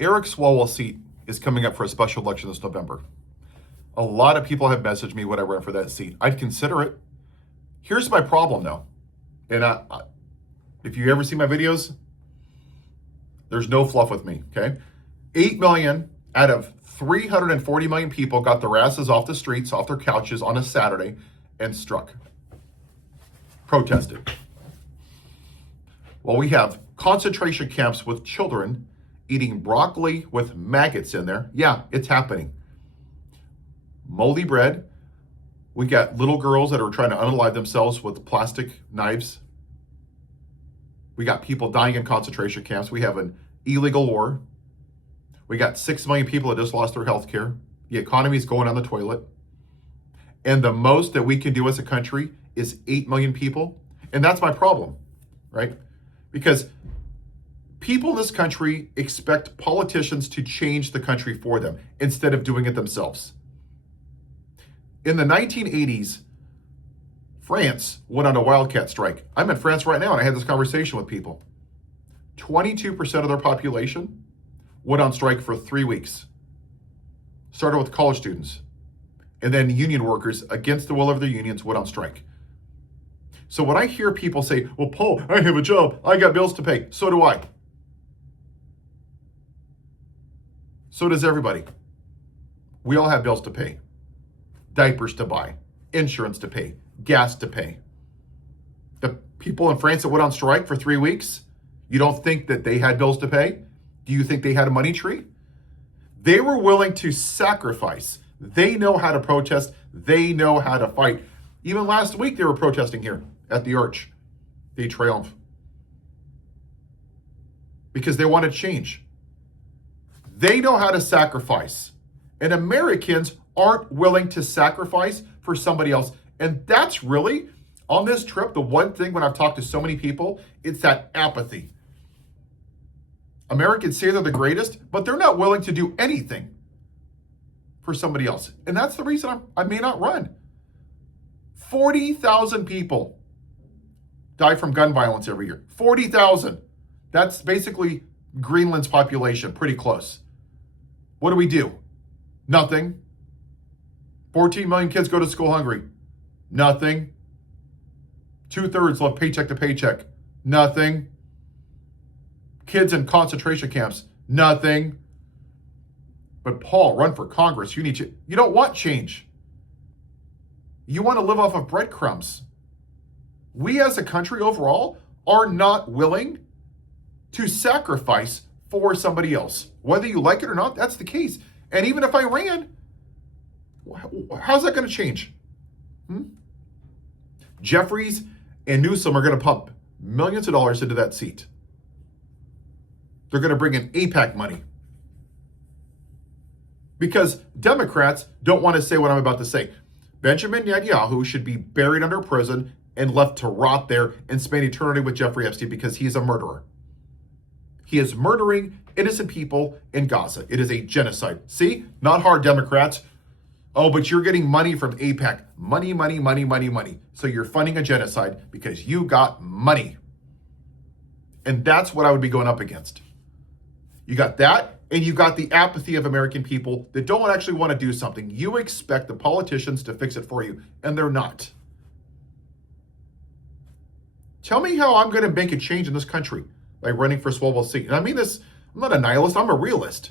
Eric Swalwell seat is coming up for a special election this November. A lot of people have messaged me when I ran for that seat. I'd consider it. Here's my problem though. And if you ever see my videos, there's no fluff with me, okay? 8 million out of 340 million people got their asses off the streets, off their couches on a Saturday and struck. Protested. Well, we have concentration camps with children eating broccoli with maggots in there. Yeah, it's happening. Moldy bread. We got little girls that are trying to unalive themselves with plastic knives. We got people dying in concentration camps. We have an illegal war. We got 6 million people that just lost their health care. The economy is going down the toilet. And the most that we can do as a country is 8 million people. And that's my problem, right? Because people in this country expect politicians to change the country for them instead of doing it themselves. In the 1980s, France went on a wildcat strike. I'm in France right now and I had this conversation with people. 22% of their population went on strike for 3 weeks. Started with college students. And then union workers, against the will of their unions, went on strike. So when I hear people say, well, Paul, I have a job, I got bills to pay. So do I. So does everybody. We all have bills to pay. Diapers to buy, insurance to pay, gas to pay. The people in France that went on strike for 3 weeks, you don't think that they had bills to pay? Do you think they had a money tree? They were willing to sacrifice. They know how to protest. They know how to fight. Even last week, they were protesting here at the Arch, the Triomphe, because they wanted change. They know how to sacrifice. And Americans aren't willing to sacrifice for somebody else. And that's really, on this trip, the one thing when I've talked to so many people, it's that apathy. Americans say they're the greatest, but they're not willing to do anything for somebody else. And that's the reason I may not run. 40,000 people die from gun violence every year. 40,000. That's basically Greenland's population, pretty close. What do? Nothing. 14 million kids go to school hungry. Nothing. 2/3 live paycheck to paycheck. Nothing. Kids in concentration camps. Nothing. But Paul, run for Congress. You don't want change. You want to live off of breadcrumbs. We as a country overall are not willing to sacrifice for somebody else. Whether you like it or not, that's the case. And even if I ran, how's that going to change? Jeffries and Newsom are going to pump millions of dollars into that seat. They're going to bring in APAC money. Because Democrats don't want to say what I'm about to say. Benjamin Netanyahu should be buried under prison and left to rot there and spend eternity with Jeffrey Epstein because he is a murderer. He is murdering innocent people in Gaza. It is a genocide. See? Not hard, Democrats. Oh, but you're getting money from AIPAC. Money, money, money, money, money. So you're funding a genocide because you got money. And that's what I would be going up against. You got that, and you got the apathy of American people that don't actually want to do something. You expect the politicians to fix it for you, and they're not. Tell me how I'm going to make a change in this country by running for Swalwell seat. And I mean this, I'm not a nihilist, I'm a realist.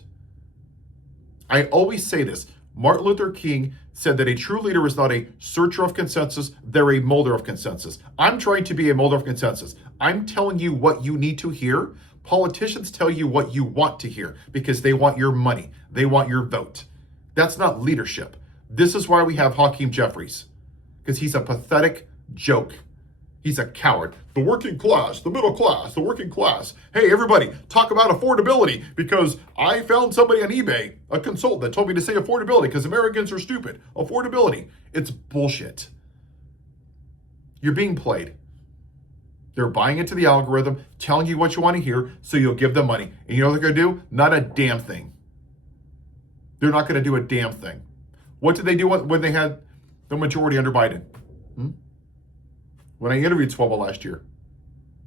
I always say this. Martin Luther King said that a true leader is not a searcher of consensus, they're a molder of consensus. I'm trying to be a molder of consensus. I'm telling you what you need to hear. Politicians tell you what you want to hear because they want your money. They want your vote. That's not leadership. This is why we have Hakeem Jeffries, because he's a pathetic joke. He's a coward. The working class, the middle class, the working class. Hey, everybody, talk about affordability because I found somebody on eBay, a consultant, that told me to say affordability because Americans are stupid. Affordability. It's bullshit. You're being played. They're buying into the algorithm, telling you what you want to hear, so you'll give them money. And you know what they're going to do? Not a damn thing. They're not going to do a damn thing. What did they do when they had the majority under Biden? When I interviewed Swalwell last year,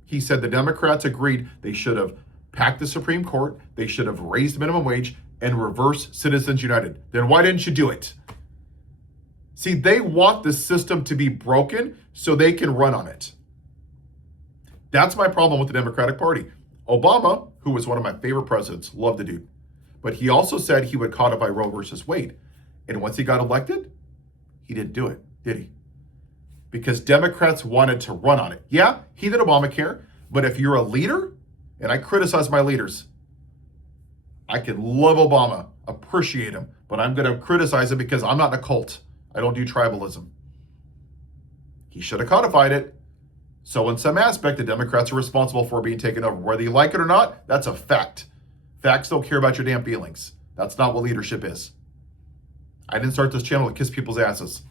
he said the Democrats agreed they should have packed the Supreme Court. They should have raised minimum wage and reversed Citizens United. Then why didn't you do it? See, they want the system to be broken so they can run on it. That's my problem with the Democratic Party. Obama, who was one of my favorite presidents, loved the dude. But he also said he would codify Roe versus Wade. And once he got elected, he didn't do it, did he? Because Democrats wanted to run on it. Yeah, he did Obamacare, but if you're a leader, and I criticize my leaders, I can love Obama, appreciate him, but I'm going to criticize him because I'm not in a cult. I don't do tribalism. He should have codified it. So in some aspect, the Democrats are responsible for being taken over. Whether you like it or not, that's a fact. Facts don't care about your damn feelings. That's not what leadership is. I didn't start this channel to kiss people's asses.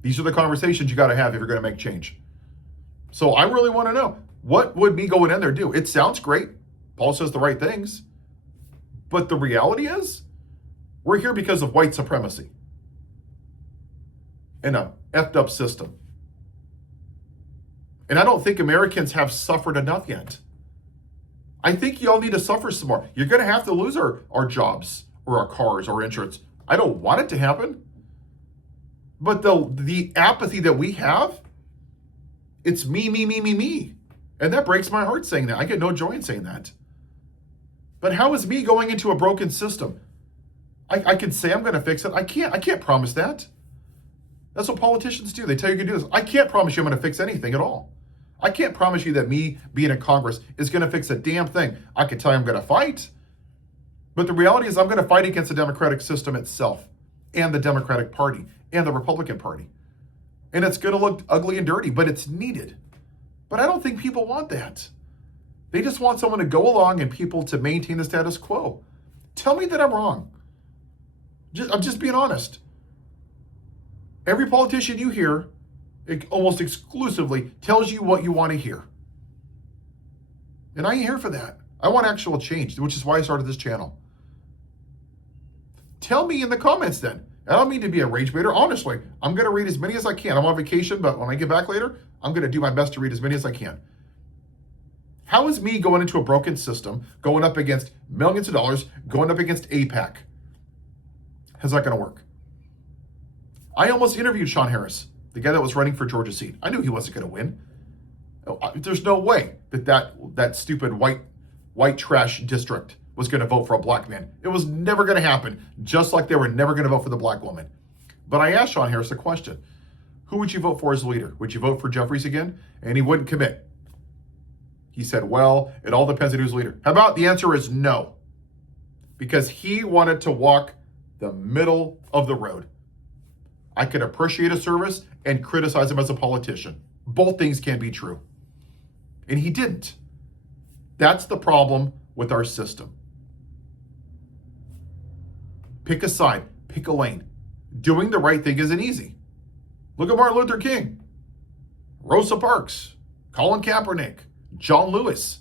These are the conversations you got to have if you're going to make change. So I really want to know, what would me going in there do? It sounds great. Paul says the right things. But the reality is, we're here because of white supremacy in a effed up system. And I don't think Americans have suffered enough yet. I think y'all need to suffer some more. You're going to have to lose our jobs or our cars or insurance. I don't want it to happen. But the apathy that we have, it's me, me, me, me, me. And that breaks my heart saying that. I get no joy in saying that. But how is me going into a broken system? I can say I'm going to fix it. I can't promise that. That's what politicians do. They tell you you can do this. I can't promise you I'm going to fix anything at all. I can't promise you that me being in Congress is going to fix a damn thing. I can tell you I'm going to fight. But the reality is I'm going to fight against the democratic system itself and the Democratic Party and the Republican Party. And it's going to look ugly and dirty, but it's needed. But I don't think people want that. They just want someone to go along and people to maintain the status quo. Tell me that I'm wrong. I'm just being honest. Every politician you hear, almost exclusively, tells you what you want to hear. And I ain't here for that. I want actual change, which is why I started this channel. Tell me in the comments then. I don't mean to be a rage baiter. Honestly, I'm going to read as many as I can. I'm on vacation, but when I get back later, I'm going to do my best to read as many as I can. How is me going into a broken system, going up against millions of dollars, going up against AIPAC? How's that going to work? I almost interviewed Sean Harris, the guy that was running for Georgia's seat. I knew he wasn't going to win. There's no way that stupid white trash district was going to vote for a black man. It was never going to happen, just like they were never going to vote for the black woman. But I asked Sean Harris a question. Who would you vote for as leader? Would you vote for Jeffries again? And he wouldn't commit. He said, well, it all depends on who's leader. How about the answer is no? Because he wanted to walk the middle of the road. I could appreciate a service and criticize him as a politician. Both things can be true. And he didn't. That's the problem with our system. Pick a side, pick a lane. Doing the right thing isn't easy. Look at Martin Luther King, Rosa Parks, Colin Kaepernick, John Lewis.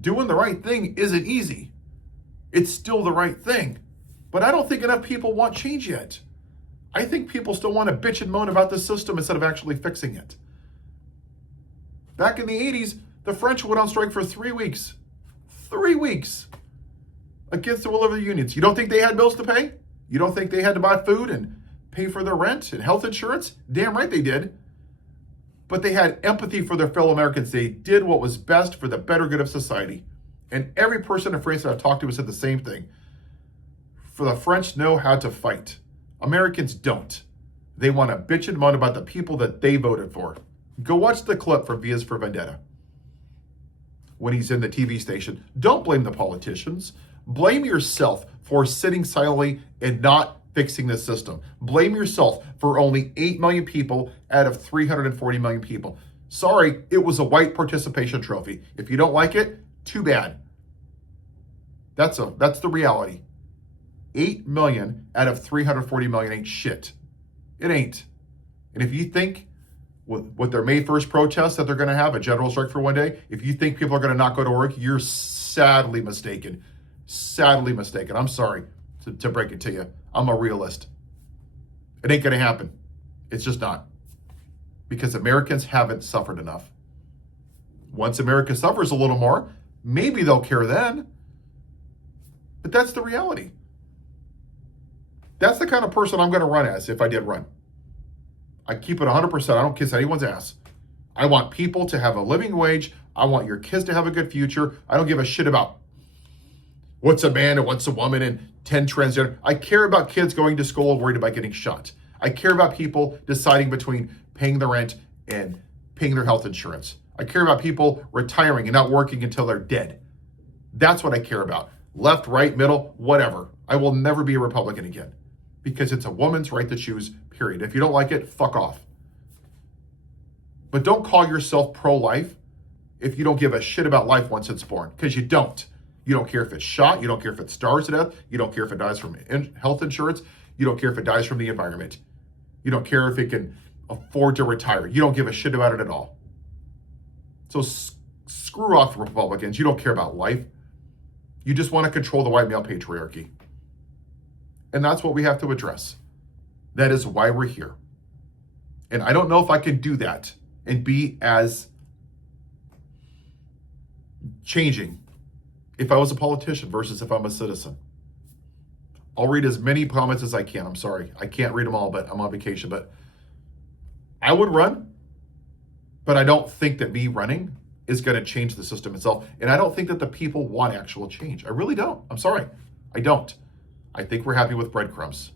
Doing the right thing isn't easy. It's still the right thing. But I don't think enough people want change yet. I think people still want to bitch and moan about the system instead of actually fixing it. Back in the 80s, the French went on strike for 3 weeks. 3 weeks against the will of the unions. You don't think they had bills to pay? You don't think they had to buy food and pay for their rent and health insurance? Damn right they did. But they had empathy for their fellow Americans. They did what was best for the better good of society. And every person in France that I've talked to has said the same thing. For the French know how to fight. Americans don't. They want to bitch and moan about the people that they voted for. Go watch the clip from Vias for Vendetta when he's in the TV station. Don't blame the politicians. Blame yourself for sitting silently and not fixing the system. Blame yourself for only 8 million people out of 340 million people. Sorry, it was a white participation trophy. If you don't like it, too bad. That's the reality. 8 million out of 340 million ain't shit. It ain't. And if you think with their May 1st protests that they're going to have a general strike for one day, if you think people are going to not go to work, you're sadly mistaken. Sadly mistaken. I'm sorry to break it to you. I'm a realist. It ain't going to happen. It's just not. Because Americans haven't suffered enough. Once America suffers a little more, Maybe they'll care then. But that's the reality. That's the kind of person I'm going to run as if I did run. I keep it 100%. I don't kiss anyone's ass. I want people to have a living wage. I want your kids to have a good future. I don't give a shit about what's a man and what's a woman and 10 transgender. I care about kids going to school and worried about getting shot. I care about people deciding between paying the rent and paying their health insurance. I care about people retiring and not working until they're dead. That's what I care about. Left, right, middle, whatever. I will never be a Republican again because it's a woman's right to choose, period. If you don't like it, fuck off. But don't call yourself pro-life if you don't give a shit about life once it's born, because you don't. You don't care if it's shot. You don't care if it starves to death. You don't care if it dies from health insurance. You don't care if it dies from the environment. You don't care if it can afford to retire. You don't give a shit about it at all. So screw off Republicans. You don't care about life. You just want to control the white male patriarchy. And that's what we have to address. That is why we're here. And I don't know if I can do that and be as changing if I was a politician versus if I'm a citizen. I'll read as many comments as I can. I'm sorry. I can't read them all, but I'm on vacation. But I would run, but I don't think that me running is going to change the system itself. And I don't think that the people want actual change. I really don't. I'm sorry. I don't. I think we're happy with breadcrumbs.